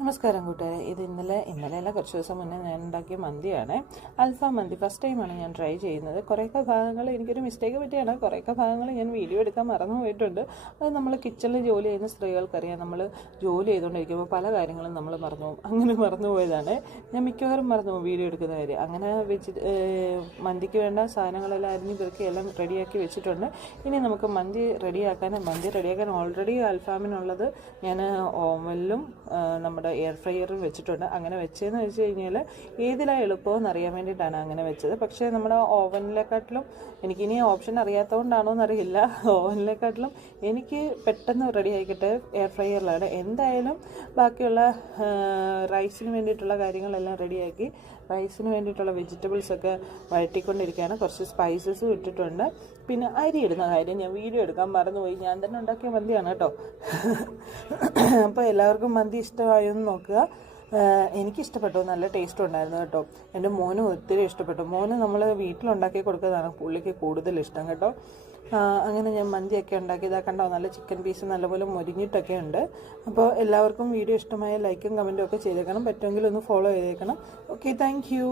നമസ്കാരം കൂട്ടുകാരെ. ഇത് ഇന്നലെയല്ല കുറച്ച് ദിവസം മുന്നേ ഞാൻ ഉണ്ടാക്കിയ മന്തിയാണ്. അൽഫാം മന്തി ഫസ്റ്റ് ടൈമാണ് ഞാൻ ട്രൈ ചെയ്യുന്നത്. കുറേയൊക്കെ ഭാഗങ്ങൾ എനിക്കൊരു മിസ്റ്റേക്ക് പറ്റിയാണ്. കുറേയൊക്കെ ഭാഗങ്ങൾ ഞാൻ വീഡിയോ എടുക്കാൻ മറന്നു പോയിട്ടുണ്ട്. അത് നമ്മൾ കിച്ചണിൽ ജോലി ചെയ്യുന്ന സ്ത്രീകൾക്കറിയാം. നമ്മൾ ജോലി ചെയ്തുകൊണ്ടിരിക്കുമ്പോൾ പല കാര്യങ്ങളും നമ്മൾ മറന്നു പോകും. അങ്ങനെ മറന്നു പോയതാണ്. ഞാൻ മിക്കവാറും മറന്നു പോകും വീഡിയോ എടുക്കുന്ന കാര്യം. അങ്ങനെ മന്തിക്ക് വേണ്ട സാധനങ്ങളെല്ലാം അരിഞ്ഞ് പെറുക്കി എല്ലാം റെഡിയാക്കി വെച്ചിട്ടുണ്ട്. ഇനി നമുക്ക് മന്തി റെഡിയാക്കാൻ ഓൾറെഡി അൽഫാമിനുള്ളത് ഞാൻ ഓവനിലും നമ്മുടെ എയർ ഫ്രയറിൽ വെച്ചിട്ടുണ്ട്. അങ്ങനെ വെച്ചതെന്ന് വെച്ച് കഴിഞ്ഞാൽ ഏതിലാണ് എളുപ്പമെന്ന് അറിയാൻ വേണ്ടിയിട്ടാണ് അങ്ങനെ വെച്ചത്. പക്ഷേ നമ്മുടെ ഓവനിലെക്കാട്ടിലും എനിക്കിനി ഓപ്ഷൻ അറിയാത്തതുകൊണ്ടാണോ എന്നറിയില്ല, ഓവനിലെക്കാട്ടിലും എനിക്ക് പെട്ടെന്ന് റെഡി ആയിക്കിട്ട് എയർ ഫ്രയറിലാണ്. എന്തായാലും ബാക്കിയുള്ള റൈസിന് വേണ്ടിയിട്ടുള്ള കാര്യങ്ങളെല്ലാം റെഡിയാക്കി റൈസിന് വേണ്ടിയിട്ടുള്ള വെജിറ്റബിൾസൊക്കെ വഴറ്റിക്കൊണ്ടിരിക്കുകയാണ്. കുറച്ച് സ്പൈസസും ഇട്ടിട്ടുണ്ട്. പിന്നെ അരി ഇടുന്ന കാര്യം ഞാൻ വീഡിയോ എടുക്കാൻ മറന്നുപോയി. ഞാൻ തന്നെ ഉണ്ടാക്കിയ മന്തിയാണ് കേട്ടോ. അപ്പോൾ എല്ലാവർക്കും മന്തി ഇഷ്ടമായെന്ന് നോക്കുക. എനിക്കിഷ്ടപ്പെട്ടു, നല്ല ടേസ്റ്റ് ഉണ്ടായിരുന്നു കേട്ടോ. എൻ്റെ മോനും ഒത്തിരി ഇഷ്ടപ്പെട്ടു. മോന് നമ്മൾ വീട്ടിലുണ്ടാക്കി കൊടുക്കുന്നതാണ് പുള്ളിക്ക് കൂടുതൽ ഇഷ്ടം കേട്ടോ. അങ്ങനെ ഞാൻ മന്തിയൊക്കെ ഉണ്ടാക്കിയതാണ്. കണ്ടോ, നല്ല ചിക്കൻ പീസ് നല്ലപോലെ മൊരിഞ്ഞിട്ടൊക്കെ ഉണ്ട്. അപ്പോൾ എല്ലാവർക്കും വീഡിയോ ഇഷ്ടമായ ലൈക്കും കമൻറ്റും ഒക്കെ ചെയ്തേക്കണം. പറ്റുമെങ്കിൽ ഒന്ന് ഫോളോ ചെയ്തേക്കണം. Okay, thank you.